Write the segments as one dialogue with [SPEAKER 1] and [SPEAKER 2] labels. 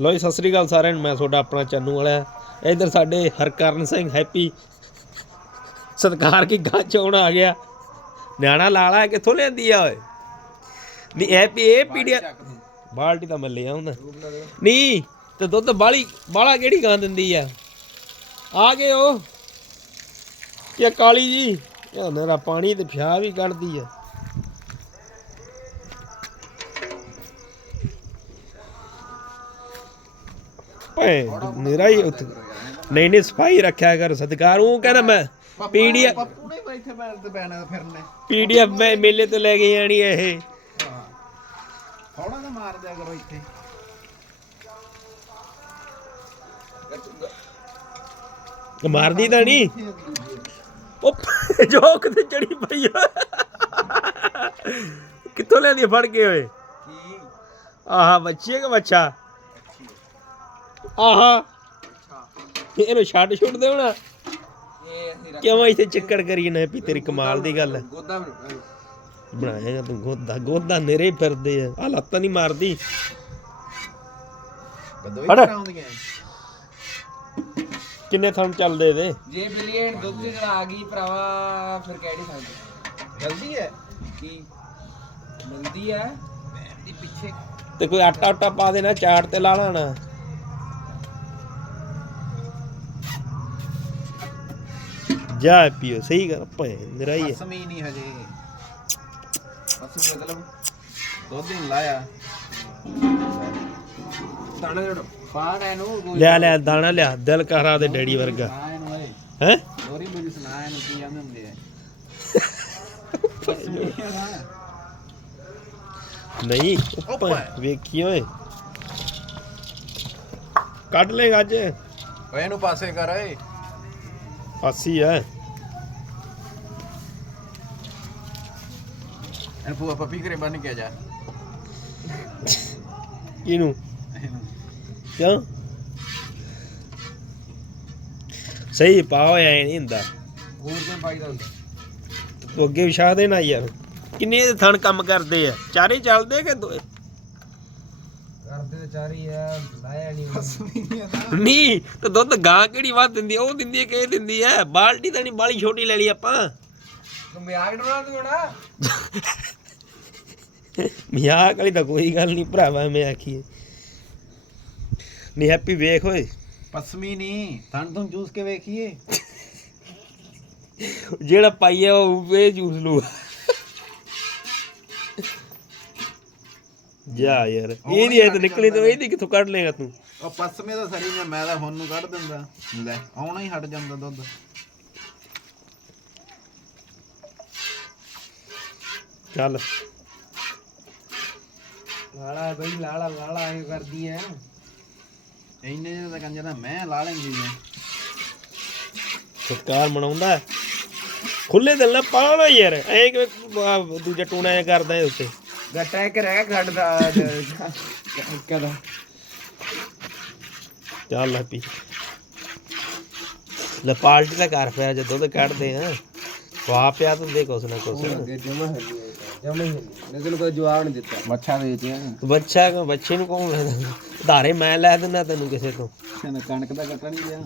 [SPEAKER 1] ਲੋ ਜੀ, ਸਤਿ ਸ੍ਰੀ ਅਕਾਲ ਸਾਰਿਆਂ ਨੂੰ, ਮੈਂ ਤੁਹਾਡਾ ਆਪਣਾ ਚੰਨੂ ਵਾਲਾ। ਇੱਧਰ ਸਾਡੇ ਹਰਕਰਨ ਸਿੰਘ, ਹੈਪੀ। ਸਤਕਾਰ ਕੀ ਗੱਜ ਆਉਣ ਆ ਗਿਆ? ਨਿਆਣਾ ਲਾਲਾ ਕਿੱਥੋਂ ਲੈਂਦੀ ਆ, ਓਏ? ਨਹੀਂ ਹੈਪੀ ਇਹ ਪੀੜੀਆ ਬਾਲਟੀ ਤਾਂ ਮੱਲੇ ਆਉਂਦਾ ਨਹੀਂ ਤੇ ਦੁੱਧ ਬਾਲੀ ਬਾਲਾ ਕਿਹੜੀ ਗਾਂ ਦਿੰਦੀ ਆ? ਆ ਗਏ ਉਹ। ਇਹ ਕਾਲੀ ਜੀ, ਇਹ ਮੇਰਾ ਪਾਣੀ ਤੇ ਫਿਆ ਵੀ ਕੱਢਦੀ ਆ। ਭੈਣ ਮੇਰਾ ਹੀ ਉੱਥੇ ਨਹੀਂ ਨਹੀਂ ਸਫ਼ਾਈ ਰੱਖਿਆ ਕਰ ਸਤਕਾਰ ਉਹ ਕਹਿੰਦਾ ਮੈਂ ਪੀੜੀਆ
[SPEAKER 2] ਪੱਪੂ ਨੇ ਇੱਥੇ ਬੈਠ ਤੇ ਬੈਣਾ ਫਿਰਨੇ।
[SPEAKER 1] ਪੀਡੀਐਫ ਮੈਂ ਮੇਲੇ ਤੋਂ ਲੈ ਕੇ ਜਾਣੀ ਇਹ।
[SPEAKER 2] ਥੋੜਾ ਜਿਹਾ ਮਾਰ ਦਿਆ ਕਰੋ ਇੱਥੇ।
[SPEAKER 1] ਮਾਰਦੀ ਤਾਂ ਨਹੀਂ। ਉਹ ਜੋਕ ਤੇ ਚੜੀ ਪਈ ਕਿੱਥੋਂ ਲੈਂਦੀ ਫੜ ਕੇ ਓਏ? ਆਹਾ ਬੱਚੀ ਹੈ ਕਿ ਬੱਚਾ ਆਹਾ। ਇਹਨੂੰ ਛੱਡ ਛੁੱਟ ਦੇ ਹੁਣ ਕਿਉਂ ਇੱਥੇ ਚੱਕਰ ਕਰੀ ਨਾ ਵੀ ਤੇਰੀ ਕਮਾਲ ਦੀ ਗੱਲ। ਹੈ
[SPEAKER 2] ਗੋਦਾ
[SPEAKER 1] ਬਣਾਏਗਾ ਤੂੰ ਗੋਦਾ। ਗੋਦਾ ਨੇਰੇ ਫਿਰਦੇ ਆ। ਆ ਲੱਤਾਂ ਨਹੀਂ ਮਾਰਦੀ।
[SPEAKER 2] ਬਦੋਈ
[SPEAKER 1] ਹਟ।
[SPEAKER 2] ਕਰਾਉਂਦੀਆਂ
[SPEAKER 1] ਕਿੰਨੇ ਥਣ ਚੱਲਦੇ ਇਹਦੇ?
[SPEAKER 3] ਜੇ ਬਲੀਏਡ ਦੁੱਧ ਦੀ ਆ ਗਈ ਭਰਾਵਾ ਫਿਰ ਕਹਿ ਨਹੀਂ ਸਕਦੇ।
[SPEAKER 2] ਜਲਦੀ ਹੈ?
[SPEAKER 3] ਕੀ? ਮਿਲਦੀ ਹੈ?
[SPEAKER 2] ਦੀ ਪਿੱਛੇ
[SPEAKER 1] ਤੇ ਕੋਈ ਆਟਾ ਆਟਾ ਪਾ ਦੇਣਾ ਚਾਟ ਤੇ ਲਾ ਲੈਣਾ। ਜਾ ਪੀਓ ਸਹੀ ਗੱਲ ਭੈ ਮੇਰਾ ਹੀ ਹੈ
[SPEAKER 2] ਪਸਮੀ ਨਹੀਂ ਹਜੇ। ਮਤਲਬ ਦੋ ਦਿਨ ਲਾਇਆ।
[SPEAKER 3] ਦਾਣਾ ਜੜ ਪਾਣ ਇਹਨੂੰ
[SPEAKER 1] ਲਿਆ ਲਿਆ ਦਾਣਾ ਲਿਆ ਦਿਲ ਕਰਾ ਦੇ ਡੈਡੀ ਵਰਗਾ। ਹੈ?
[SPEAKER 2] ਲੋਰੀ ਮੈਨੂੰ ਸੁਣਾ ਇਹਨੂੰ ਕੀ ਜਾਂਦੇ ਹੁੰਦੇ ਆ।
[SPEAKER 1] ਨਹੀਂ ਵੇਖੀ ਓਏ। ਕੱਢ ਲੇਗਾ ਅੱਜ।
[SPEAKER 2] ਓਏ ਇਹਨੂੰ ਪਾਸੇ ਕਰ ਓਏ।
[SPEAKER 1] ਫਾਸੀ ਹੈ।
[SPEAKER 2] ਇਹ ਪੂਆ ਪੱਪੀ ਕਰੇ ਬਣ ਕੇ ਜਾ।
[SPEAKER 1] ਇਹਨੂੰ ਕਿਉਂ? ਸਹੀ ਪਾਓ ਐ ਨਹੀਂ ਹੁੰਦਾ।
[SPEAKER 3] ਹੋਰ ਕਿਉਂ ਪਾਈ ਦਾ
[SPEAKER 1] ਤੂੰ ਅੱਗੇ ਵਿਛਾ ਦੇ ਨਾ ਯਾਰ ਕਿੰਨੇ ਥਣ ਕੰਮ ਕਰਦੇ ਆ? ਚਾਰੇ ਚੱਲਦੇ ਕਿ
[SPEAKER 3] ਕਰਦੇ ਤੇ ਚਾਰੀ ਆ ਲਾਇਆ ਨਹੀਂ
[SPEAKER 2] ਪਸਮੀ ਨਹੀਂ ਆਦਾ
[SPEAKER 1] ਨਹੀਂ ਤੇ ਦੁੱਧ ਗਾਂ ਕਿਹੜੀ ਵੱਧ ਦਿੰਦੀ ਉਹ ਦਿੰਦੀ ਹੈ ਕਿ ਦਿੰਦੀ ਹੈ? ਬਾਲਟੀ ਤਾਂ ਨਹੀਂ ਬਾਲੀ ਛੋਟੀ ਲੈ ਲਈ ਆਪਾਂ।
[SPEAKER 3] ਤੂੰ ਮਜ਼ਾਕ ਡਰਾ ਤੂੰ ਨਾ
[SPEAKER 1] ਮਜ਼ਾਕ ਵਾਲੀ ਤਾਂ ਕੋਈ ਗੱਲ ਨਹੀਂ ਭਰਾਵਾ ਮੈਂ ਆਖੀਏ। ਨਹੀਂ ਹੈਪੀ ਵੇਖ ਓਏ।
[SPEAKER 2] ਪਸਮੀ ਨਹੀਂ ਥਣ ਤੋਂ ਜੂਸ ਕੇ ਵੇਖੀਏ।
[SPEAKER 1] ਜਿਹੜਾ ਪਾਈਆ ਉਹ ਇਹ ਜੂਸ ਲੂ। ਜਾ ਯਾਰ ਇਹਦੀ ਐ ਤਾਂ ਨਿਕਲੀ ਤਾਂ ਇਹਦੀ ਕਿੱਥੋਂ ਕੱਢ ਲੇਗਾ ਤੂੰ।
[SPEAKER 2] ਉਹ ਪਸਮੇ ਦਾ ਸਰੀ ਮੈਂ ਤਾਂ ਹੁਣ ਨੂੰ ਕੱਢ ਦਿੰਦਾ। ਲੈ ਆਉਣਾ ਹੀ ਹਟ ਜਾਂਦਾ ਦੁੱਧ।
[SPEAKER 1] ਚੱਲ।
[SPEAKER 3] ਲਾਲਾ ਬਈ ਲਾਲਾ ਲਾਲਾ ਐ ਕਰਦੀ ਐ।
[SPEAKER 2] ਇੰਨੇ ਜਿਹੇ ਤਾਂ ਕੰਜਰ ਦਾ ਮੈਂ ਲਾ ਲੈਂਦੀ ਆ
[SPEAKER 1] ਸਤਕਾਰ ਮਨਾਉਂਦਾ ਖੁੱਲੇ ਦਿਲ ਨਾਲ ਪਾਣਾ ਯਾਰ ਐ ਕਿਵੇਂ ਦੂਜਾ ਟੂਣਾ ਐ ਕਰਦਾ ਇਹ ਉੱਤੇ।
[SPEAKER 3] ਗੱਟਾ ਇੱਕ ਰਹਿ ਖੜਦਾ ਕਦਾ
[SPEAKER 1] ਚੱਲ। ਹੈਪੀ ਲੈ ਪਾਲਟੀ ਦਾ ਕਰ ਪਿਆ ਜਦੋਂ ਦੁੱਧ ਕੱਢਦੇ ਆ। ਖਵਾ ਪਿਆ ਤੂੰ ਦੇ ਕੁਛ ਨਾ ਕੁਛ।
[SPEAKER 3] ਜਮਾ ਹੈ ਜਮਾ ਹੀ ਨੇ ਤੈਨੂੰ ਕੋਈ ਜਵਾਬ ਨਹੀਂ ਦਿੱਤਾ।
[SPEAKER 2] ਮੱਛਾ ਵੇਚਿਆ
[SPEAKER 1] ਬੱਚਾ ਕੋ ਬੱਚੇ ਨੂੰ ਕੌਣ ਲੈਦਾ? ਧਾਰੇ ਮੈਂ ਲੈ ਦਿੰਦਾ ਤੈਨੂੰ ਕਿਸੇ ਤੋਂ।
[SPEAKER 2] ਕਣਕ ਦਾ ਕੱਟਾ ਨਹੀਂ ਗਿਆ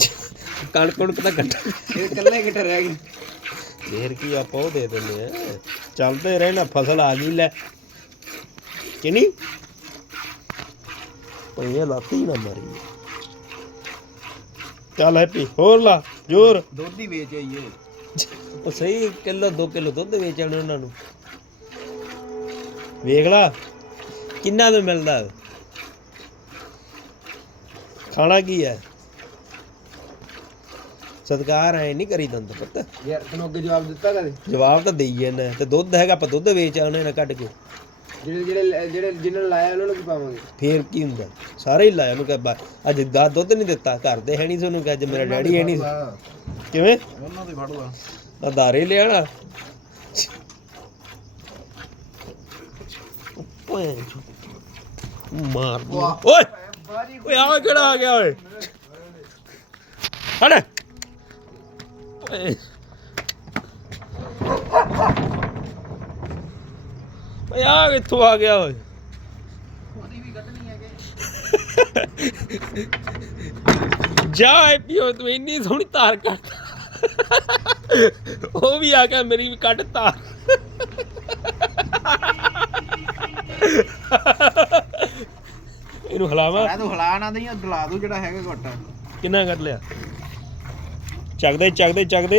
[SPEAKER 1] ਕਣਕ ਕੁਣਕ ਤਾਂ ਕੱਟਾ।
[SPEAKER 3] ਇਹ ਇਕੱਲੇ ਕਿੱਥੇ ਰਹਿ ਗਏ?
[SPEAKER 1] ਫੇਰ ਕੀ ਆਪਾਂ ਉਹ ਦੇ ਦਿੰਦੇ ਆ? ਚੱਲਦੇ ਰਹਿਣਾ ਫਸਲ ਆ ਗਈ ਲੈ। ਕਿ ਨਹੀਂ? ਪਰ ਇਹ ਲਾਤੀ ਨਾ ਮਰੀ। ਚੱਲ ਹੈਪੀ ਹੋਰ ਲਾ ਜ਼ੋਰ।
[SPEAKER 2] ਦੁੱਧ ਹੀ ਵੇਚ ਆਈਏ।
[SPEAKER 1] ਉਹ ਸਹੀ ਕਿਲੋ 2 ਕਿਲੋ ਦੁੱਧ ਵੇਚਣ ਉਹਨਾਂ ਨੂੰ। ਵੇਖ ਲਾ ਕਿੰਨਾ ਦਾ ਮਿਲਦਾ। ਖਾਣਾ ਕੀ ਹੈ? ਸਤਕਾਰ ਐ ਨਹੀਂ ਕਰੀ ਦੰਦ ਪੁੱਤ।
[SPEAKER 3] ਯਾਰ ਤੈਨੂੰ ਅੱਗੇ ਜਵਾਬ ਦਿੱਤਾ ਕਦੇ?
[SPEAKER 1] ਜਵਾਬ ਤਾਂ ਦੇਈ ਜਾਂਦਾ ਤੇ ਦੁੱਧ ਹੈਗਾ ਆਪਾਂ ਦੁੱਧ ਵੇਚ ਆਉਣੇ ਨਾ ਕੱਢ ਕੇ।
[SPEAKER 3] ਜਿਹੜੇ ਜਿਹੜੇ ਜਿਹੜੇ ਜਿਨ੍ਹਾਂ ਨੇ ਲਾਇਆ ਉਹਨਾਂ ਨੂੰ ਕੀ ਪਾਵਾਂਗੇ?
[SPEAKER 1] ਫੇਰ ਕੀ ਹੁੰਦਾ? ਸਾਰੇ ਹੀ ਲਾਇਆ ਉਹਨੂੰ ਕਹ ਅੱਜ ਦਾ ਦੁੱਧ ਨਹੀਂ ਦਿੱਤਾ ਘਰ ਦੇ ਹੈ ਨਹੀਂ ਤੁਹਾਨੂੰ ਕਹ ਅੱਜ ਮੇਰਾ ਡੈਡੀ ਹੈ ਨਹੀਂ ਕਿਵੇਂ?
[SPEAKER 2] ਉਹਨਾਂ ਦੇ ਫੜ ਲਾ
[SPEAKER 1] ਆਧਾਰੇ ਲਿਆਣਾ ਓਏ ਮਾਰ। ਓਏ! ਓਏ ਆ ਕਿਹੜਾ ਆ ਗਿਆ ਓਏ? ਹਟ! ਓਏ। ਓਏ ਆ ਕਿੱਥੋਂ ਆ ਗਿਆ ਓਏ?
[SPEAKER 2] ਉਹਦੀ ਵੀ ਕੱਢਣੀ ਹੈਗੇ।
[SPEAKER 1] ਜਾ ਪੀਓ ਤੂੰ ਇੰਨੀ ਸੋਹਣੀ ਤਾਰ ਕੱਢ। ਉਹ ਵੀ ਆ ਗਿਆ ਮੇਰੀ ਵੀ ਕੱਢ ਤਾਰ ਇਹਨੂੰ ਹਲਾਵਾ?
[SPEAKER 2] ਮੈਂ ਤੂੰ ਹਲਾ ਨਾ ਦਈ ਦਲਾ ਦੂ ਜਿਹੜਾ ਹੈਗਾ ਘੁੱਟ।
[SPEAKER 1] ਕਿੰਨਾ ਕੱਢ ਲਿਆ? ਚੱਕਦੇ ਚੱਕਦੇ ਚੱਕਦੇ।